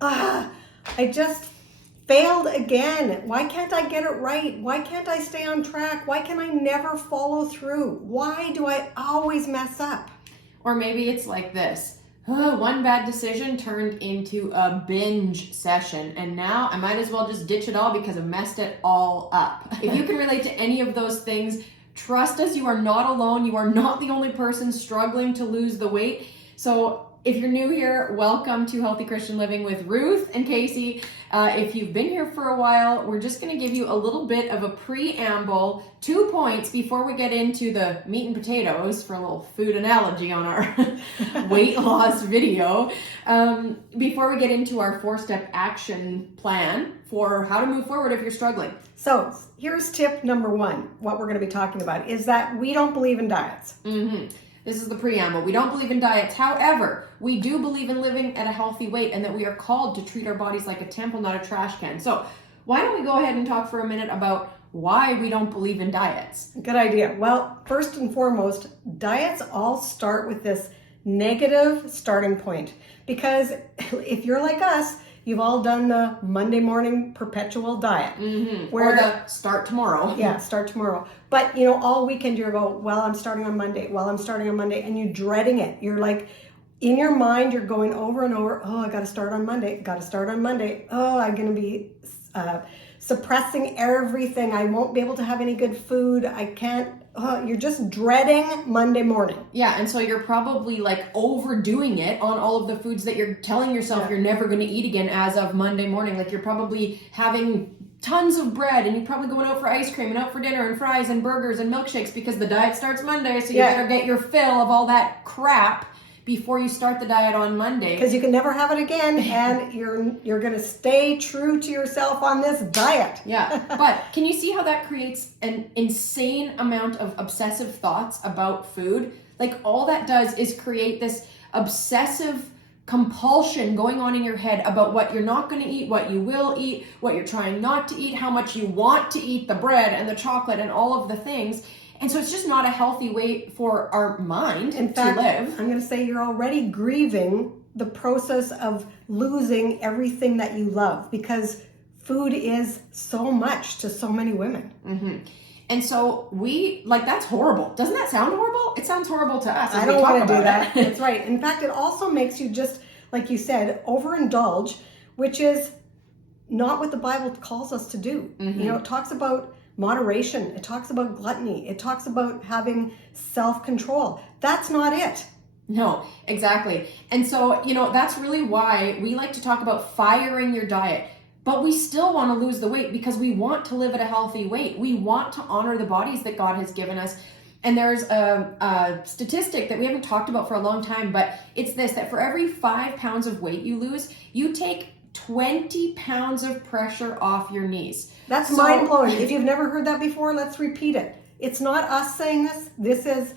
I just failed again. Why can't I get it right? Why can't I stay on track? Why can I never follow through? Why do I always mess up? Or maybe it's like this. One bad decision turned into a binge session, and now I might as well just ditch it all because I messed it all up. If you can relate to any of those things, trust us, you are not alone. You are not the only person struggling to lose the weight. So if you're new here, welcome to Healthy Christian Living with Ruth and Casey. If you've been here for a while, we're just going to give you a little bit of a preamble, 2 points before we get into the meat and potatoes, for a little food analogy on our weight loss video, before we get into our 4-step action plan for how to move forward if you're struggling. So here's tip number 1. What we're going to be talking about is that we don't believe in diets. This is the preamble. We don't believe in diets. However, we do believe in living at a healthy weight and that we are called to treat our bodies like a temple, not a trash can. So why don't we go ahead and talk for a minute about why we don't believe in diets? Good idea. Well, first and foremost, diets all start with this negative starting point. Because if you're like us, you've all done the Monday morning perpetual diet. Or the start tomorrow. Yeah, start tomorrow. But, all weekend you go, well, I'm starting on Monday. Well, I'm starting on Monday. And you're dreading it. You're like, in your mind, you're going over and over, oh, I got to start on Monday. Got to start on Monday. Oh, I'm going to be suppressing everything. I won't be able to have any good food. I can't. You're just dreading Monday morning. Yeah, and so you're probably like overdoing it on all of the foods that you're telling yourself you're never going to eat again as of Monday morning. Like you're probably having tons of bread and you're probably going out for ice cream and out for dinner and fries and burgers and milkshakes because the diet starts Monday. So you better get your fill of all that crap before you start the diet on Monday. Because you can never have it again, and you're going to stay true to yourself on this diet. Yeah, but can you see how that creates an insane amount of obsessive thoughts about food? Like all that does is create this obsessive compulsion going on in your head about what you're not going to eat, what you will eat, what you're trying not to eat, how much you want to eat the bread and the chocolate and all of the things. And so it's just not a healthy way for our mind to live. I'm going to say you're already grieving the process of losing everything that you love because food is so much to so many women. And so that's horrible. Doesn't that sound horrible? It sounds horrible to us. I don't want to do that. That's right. In fact, it also makes you just, like you said, overindulge, which is not what the Bible calls us to do. It talks about moderation. It talks about gluttony. It talks about having self-control. That's not it. No, exactly. And so, that's really why we like to talk about firing your diet. But we still want to lose the weight because we want to live at a healthy weight. We want to honor the bodies that God has given us. And there's a statistic that we haven't talked about for a long time, but it's this, that for every 5 pounds of weight you lose, you take 20 pounds of pressure off your knees. That's mind-blowing. If you've never heard that before, let's repeat it. It's not us saying this. This is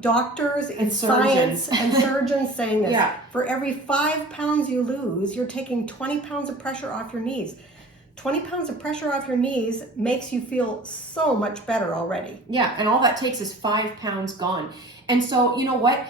doctors and science and surgeons saying this. For every 5 pounds you lose, you're taking 20 pounds of pressure off your knees. 20 pounds of pressure off your knees makes you feel so much better already. Yeah, and all that takes is 5 pounds gone. And so, you know what?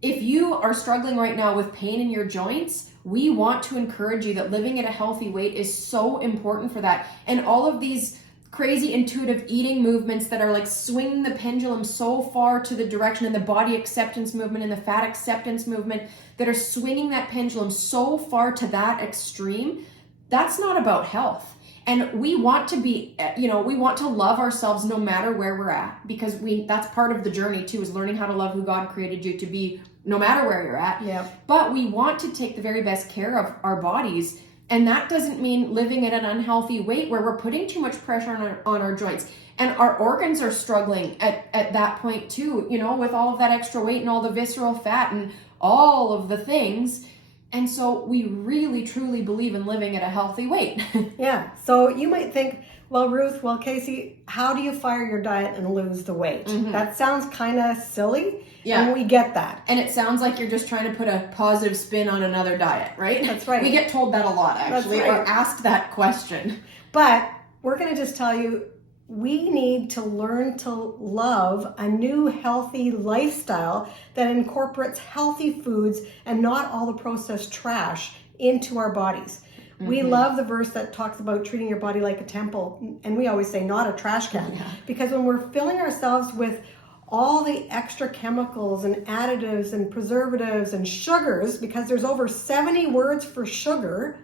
If you are struggling right now with pain in your joints, we want to encourage you that living at a healthy weight is so important for that. And all of these crazy intuitive eating movements that are like swinging the pendulum so far to the direction, and the body acceptance movement and the fat acceptance movement that are swinging that pendulum so far to that extreme, that's not about health. And we want to be, we want to love ourselves no matter where we're at, because that's part of the journey too, is learning how to love who God created you to be no matter where you're at. Yeah. But we want to take the very best care of our bodies. And that doesn't mean living at an unhealthy weight where we're putting too much pressure on our joints. And our organs are struggling at that point too, with all of that extra weight and all the visceral fat and all of the things. And so we really, truly believe in living at a healthy weight. Yeah. So you might think, well, Ruth, Casey, how do you fire your diet and lose the weight? That sounds kind of silly. Yeah. And we get that. And it sounds like you're just trying to put a positive spin on another diet, right? That's right. We get told that a lot, actually, or asked that question. But we're going to just tell you, we need to learn to love a new healthy lifestyle that incorporates healthy foods and not all the processed trash into our bodies. We love the verse that talks about treating your body like a temple. And we always say, not a trash can. Yeah. Because when we're filling ourselves with all the extra chemicals and additives and preservatives and sugars, because there's over 70 words for sugar,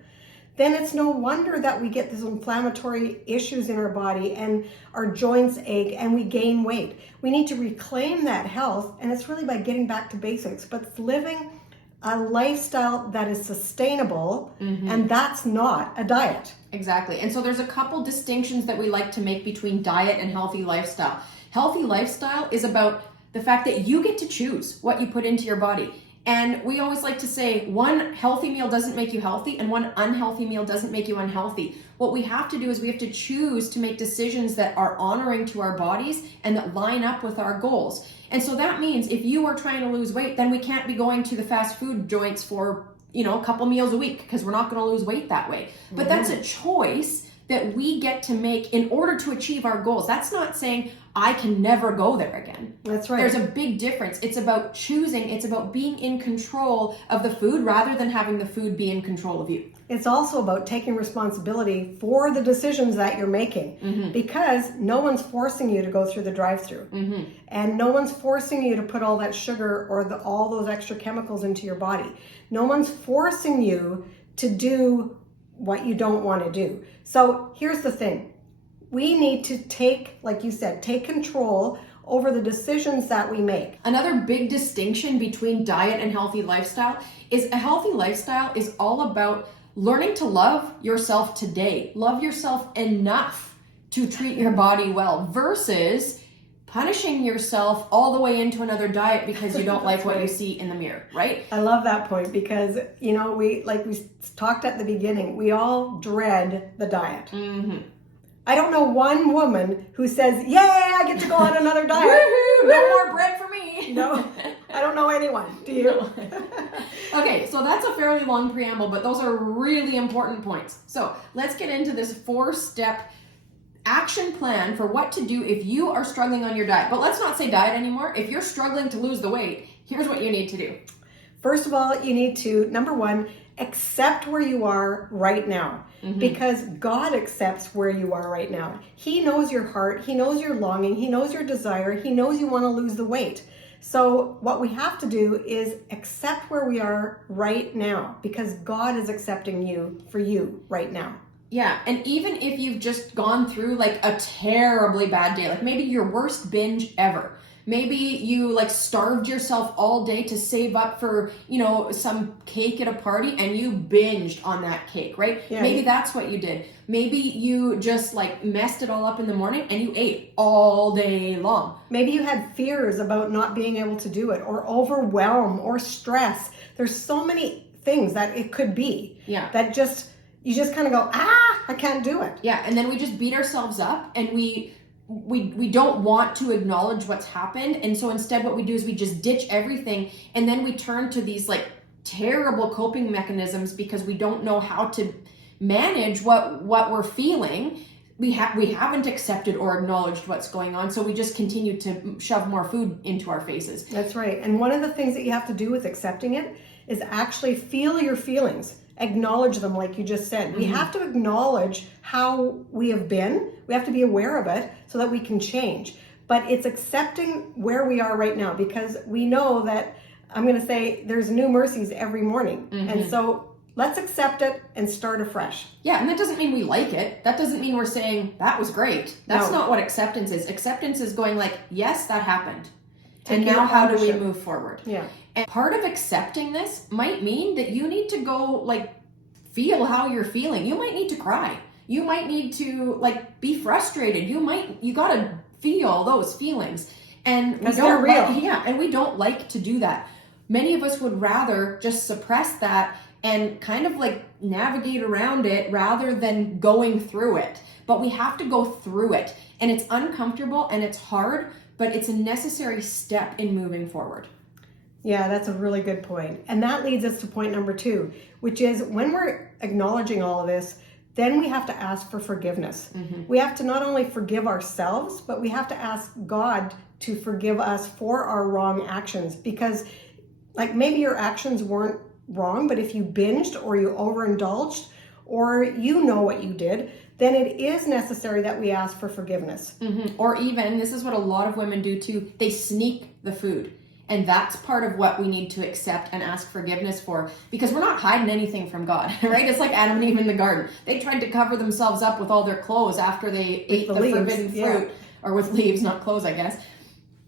then it's no wonder that we get these inflammatory issues in our body and our joints ache and we gain weight. We need to reclaim that health, and it's really by getting back to basics, but it's living a lifestyle that is sustainable, and that's not a diet. Exactly. And so there's a couple distinctions that we like to make between diet and healthy lifestyle. Healthy lifestyle is about the fact that you get to choose what you put into your body. And we always like to say one healthy meal doesn't make you healthy and one unhealthy meal doesn't make you unhealthy. What we have to do is we have to choose to make decisions that are honoring to our bodies and that line up with our goals. And so that means if you are trying to lose weight, then we can't be going to the fast food joints for, a couple meals a week, because we're not going to lose weight that way. But that's a choice that we get to make in order to achieve our goals. That's not saying I can never go there again. That's right. There's a big difference. It's about choosing. It's about being in control of the food rather than having the food be in control of you. It's also about taking responsibility for the decisions that you're making, because no one's forcing you to go through the drive-through, and no one's forcing you to put all that sugar or all those extra chemicals into your body. No one's forcing you to do what you don't want to do. So here's the thing. We need to take, like you said, take control over the decisions that we make. Another big distinction between diet and healthy lifestyle is a healthy lifestyle is all about learning to love yourself today. Love yourself enough to treat your body well versus punishing yourself all the way into another diet because you don't like what you see in the mirror, right? I love that point because, we talked at the beginning, we all dread the diet. I don't know one woman who says, yay, I get to go on another diet. Woohoo, no more bread for me. No, I don't know anyone. Do you? No. Okay, so that's a fairly long preamble, but those are really important points. So let's get into this 4-step action plan for what to do if you are struggling on your diet. But let's not say diet anymore. If you're struggling to lose the weight, here's what you need to do. First of all, you need to, number one, accept where you are right now, because God accepts where you are right now. He knows your heart. He knows your longing. He knows your desire. He knows you want to lose the weight. So what we have to do is accept where we are right now, because God is accepting you for you right now. Yeah, and even if you've just gone through like a terribly bad day, like maybe your worst binge ever, maybe you starved yourself all day to save up for, some cake at a party and you binged on that cake, right? Yeah. Maybe that's what you did. Maybe you just messed it all up in the morning and you ate all day long. Maybe you had fears about not being able to do it, or overwhelm or stress. There's so many things that it could be. Yeah. That you just kind of go, I can't do it. Yeah, and then we just beat ourselves up and we don't want to acknowledge what's happened. And so instead what we do is we just ditch everything, and then we turn to these terrible coping mechanisms because we don't know how to manage what we're feeling. We haven't accepted or acknowledged what's going on, so we just continue to shove more food into our faces. That's right. And one of the things that you have to do with accepting it is actually feel your feelings. Acknowledge them, like you just said. We have to acknowledge how we have been. We have to be aware of it so that we can change. But it's accepting where we are right now, because we know that, I'm going to say, there's new mercies every morning. And so let's accept it and start afresh. Yeah, and that doesn't mean we like it. That doesn't mean we're saying, that was great. That's not what acceptance is. Acceptance is going yes, that happened. And now how do we move forward? Yeah. And part of accepting this might mean that you need to go feel how you're feeling. You might need to cry. You might need to be frustrated. You gotta feel those feelings. And because they're real. And we don't like to do that. Many of us would rather just suppress that and kind of navigate around it rather than going through it. But we have to go through it. And it's uncomfortable and it's hard, but it's a necessary step in moving forward. Yeah, that's a really good point. And that leads us to point number 2, which is when we're acknowledging all of this, then we have to ask for forgiveness. We have to not only forgive ourselves, but we have to ask God to forgive us for our wrong actions, because maybe your actions weren't wrong, but if you binged or you overindulged or you know what you did, then it is necessary that we ask for forgiveness. Or even, this is what a lot of women do too, they sneak the food. And that's part of what we need to accept and ask forgiveness for, because we're not hiding anything from God, right? It's like Adam and Eve in the garden. They tried to cover themselves up with all their clothes after they ate the forbidden fruit, or with leaves, not clothes, I guess.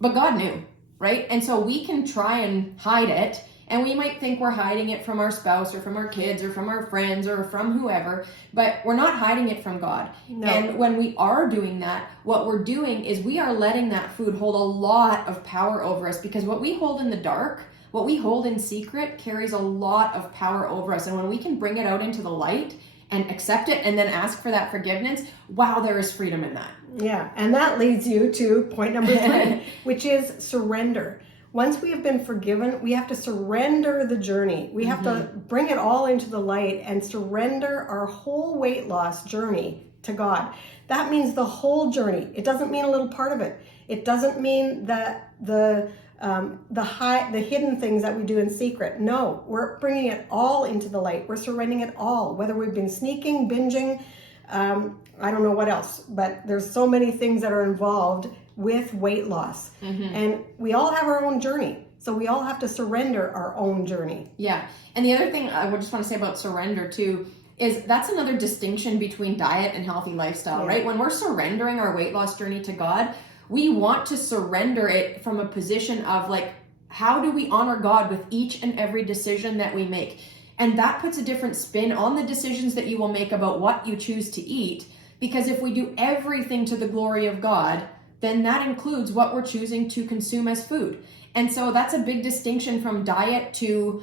But God knew, right? And so we can try and hide it, and we might think we're hiding it from our spouse or from our kids or from our friends or from whoever, but we're not hiding it from God. No. And when we are doing that, what we're doing is we are letting that food hold a lot of power over us, because what we hold in the dark, what we hold in secret, carries a lot of power over us. And when we can bring it out into the light and accept it and then ask for that forgiveness, wow, there is freedom in that. Yeah, and that leads you to point number 3, which is surrender. Once we have been forgiven, we have to surrender the journey. We have to bring it all into the light and surrender our whole weight loss journey to God. That means the whole journey. It doesn't mean a little part of it. It doesn't mean that the hidden things that we do in secret. No, we're bringing it all into the light. We're surrendering it all, whether we've been sneaking, binging, I don't know what else, but there's so many things that are involved with weight loss. And we all have our own journey. So we all have to surrender our own journey. Yeah. And the other thing I would just want to say about surrender too, is that's another distinction between diet and healthy lifestyle, right? When we're surrendering our weight loss journey to God, we want to surrender it from a position of like, how do we honor God with each and every decision that we make? And that puts a different spin on the decisions that you will make about what you choose to eat. Because if we do everything to the glory of God, then that includes what we're choosing to consume as food. And so that's a big distinction from diet to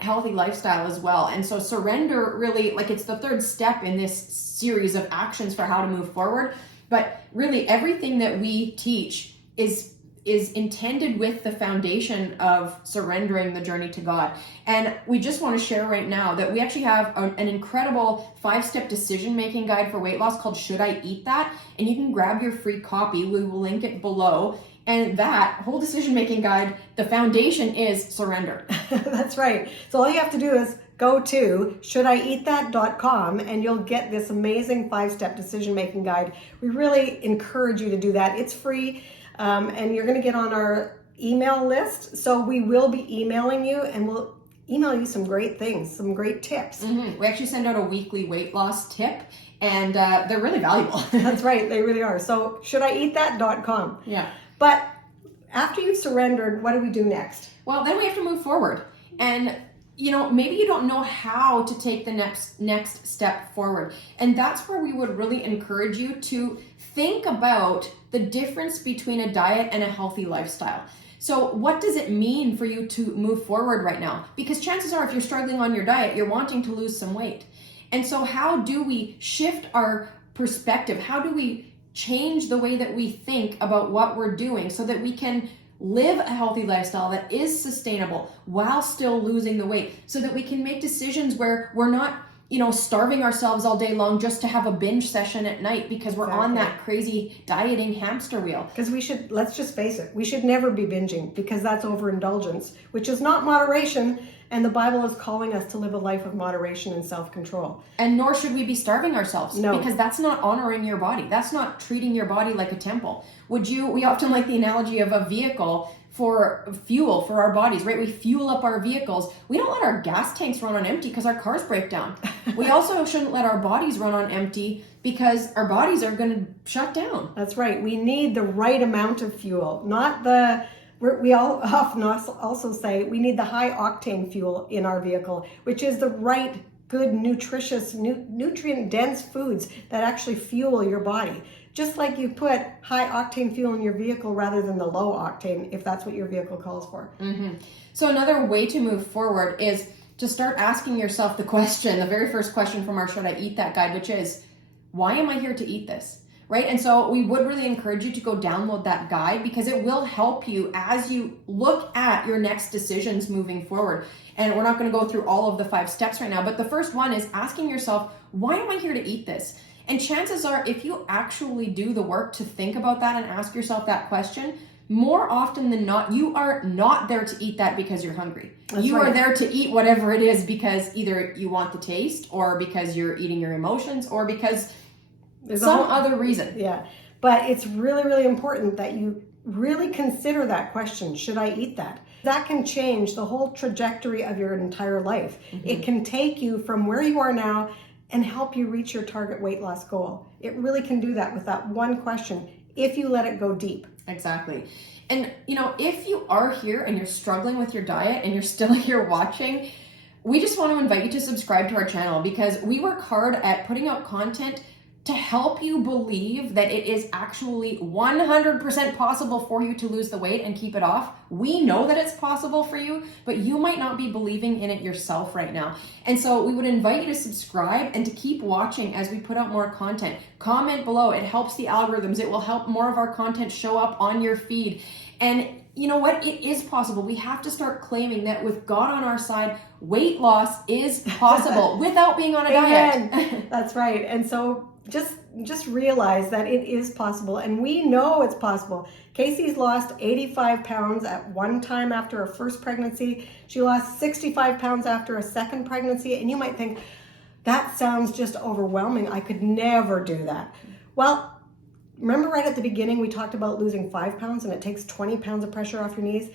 healthy lifestyle as well. And so surrender really, like, it's the third step in this series of actions for how to move forward. But really everything that we teach is intended with the foundation of surrendering the journey to God. And we just want to share right now that we actually have an incredible 5-step decision-making guide for weight loss called Should I Eat That? And you can grab your free copy. We will link it below. And that whole decision-making guide, the foundation is surrender. That's right. So all you have to do is go to shouldiEatThat.com and you'll get this amazing 5-step decision-making guide. We really encourage you to do that. It's free. And you're going to get on our email list. So we will be emailing you, and we'll email you some great things, some great tips. We actually send out a weekly weight loss tip, and they're really valuable. That's right. They really are. So shouldiEatThat.com. Yeah. But after you've surrendered, what do we do next? Well, then we have to move forward. And maybe you don't know how to take the next step forward. And that's where we would really encourage you to think about the difference between a diet and a healthy lifestyle. So what does it mean for you to move forward right now? Because chances are, if you're struggling on your diet, you're wanting to lose some weight. And so how do we shift our perspective? How do we change the way that we think about what we're doing so that we can live a healthy lifestyle that is sustainable while still losing the weight, so that we can make decisions where we're not, starving ourselves all day long just to have a binge session at night because we're on that crazy dieting hamster wheel. Because let's just face it, we should never be binging, because that's overindulgence, which is not moderation. And the Bible is calling us to live a life of moderation and self-control. And nor should we be starving ourselves. No. Because that's not honoring your body. That's not treating your body like a temple. We often like the analogy of a vehicle for fuel for our bodies, right? We fuel up our vehicles. We don't let our gas tanks run on empty because our cars break down. We also shouldn't let our bodies run on empty because our bodies are going to shut down. That's right. We need the right amount of fuel, we all often also say we need the high octane fuel in our vehicle, which is the right, good, nutritious, nutrient dense foods that actually fuel your body. Just like you put high octane fuel in your vehicle rather than the low octane, if that's what your vehicle calls for. So another way to move forward is to start asking yourself the very first question from our Should I Eat That guide, which is, why am I here to eat this? Right? And so we would really encourage you to go download that guide, because it will help you as you look at your next decisions moving forward. And we're not going to go through all of the 5 steps right now, but the first one is asking yourself, why am I here to eat this? And chances are, if you actually do the work to think about that and ask yourself that question, more often than not, you are not there to eat that because you're hungry. That's you right. are there to eat whatever it is because either you want the taste, or because you're eating your emotions, or because There's some other reason. Yeah. But it's really, really important that you really consider that question. Should I eat that? That can change the whole trajectory of your entire life. It can take you from where you are now and help you reach your target weight loss goal. It really can do that with that one question, if you let it go deep. Exactly. And, if you are here and you're struggling with your diet and you're still here watching, we just want to invite you to subscribe to our channel, because we work hard at putting out content to help you believe that it is actually 100% possible for you to lose the weight and keep it off. We know that it's possible for you, but you might not be believing in it yourself right now. And so we would invite you to subscribe and to keep watching as we put out more content. Comment below. It helps the algorithms. It will help more of our content show up on your feed. And you know what? It is possible. We have to start claiming that with God on our side, weight loss is possible without being on a diet. That's right. And so just realize that it is possible, and we know it's possible. Casey's lost 85 pounds at one time after her first pregnancy. She lost 65 pounds after a second pregnancy, and you might think, that sounds just overwhelming. I could never do that. Well, remember right at the beginning we talked about losing 5 pounds and it takes 20 pounds of pressure off your knees?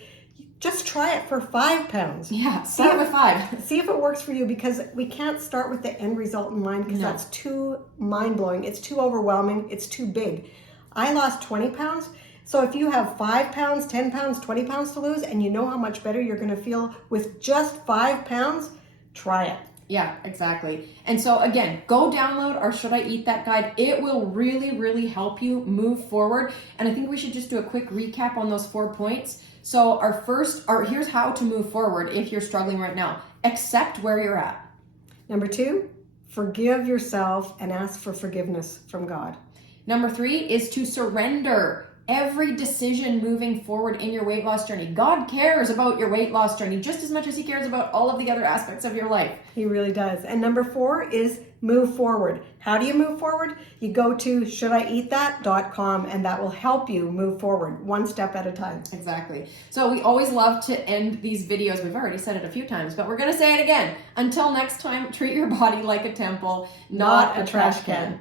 Just try it for 5 pounds. Yeah, start with 5. See if it works for you, because we can't start with the end result in mind, because that's too mind-blowing. It's too overwhelming. It's too big. I lost 20 pounds. So if you have 5 pounds, 10 pounds, 20 pounds to lose, and you know how much better you're going to feel with just 5 pounds, try it. Yeah, exactly. And so again, go download our Should I Eat That guide. It will really, really help you move forward. And I think we should just do a quick recap on those 4 points. So here's how to move forward if you're struggling right now. Accept where you're at. Number 2, forgive yourself and ask for forgiveness from God. Number 3 is to surrender every decision moving forward in your weight loss journey. God cares about your weight loss journey just as much as he cares about all of the other aspects of your life. He really does. And number 4 is move forward. How do you move forward? You go to shouldideatthat.com, and that will help you move forward one step at a time. Exactly. So we always love to end these videos. We've already said it a few times, but we're going to say it again. Until next time, treat your body like a temple, not a trash can.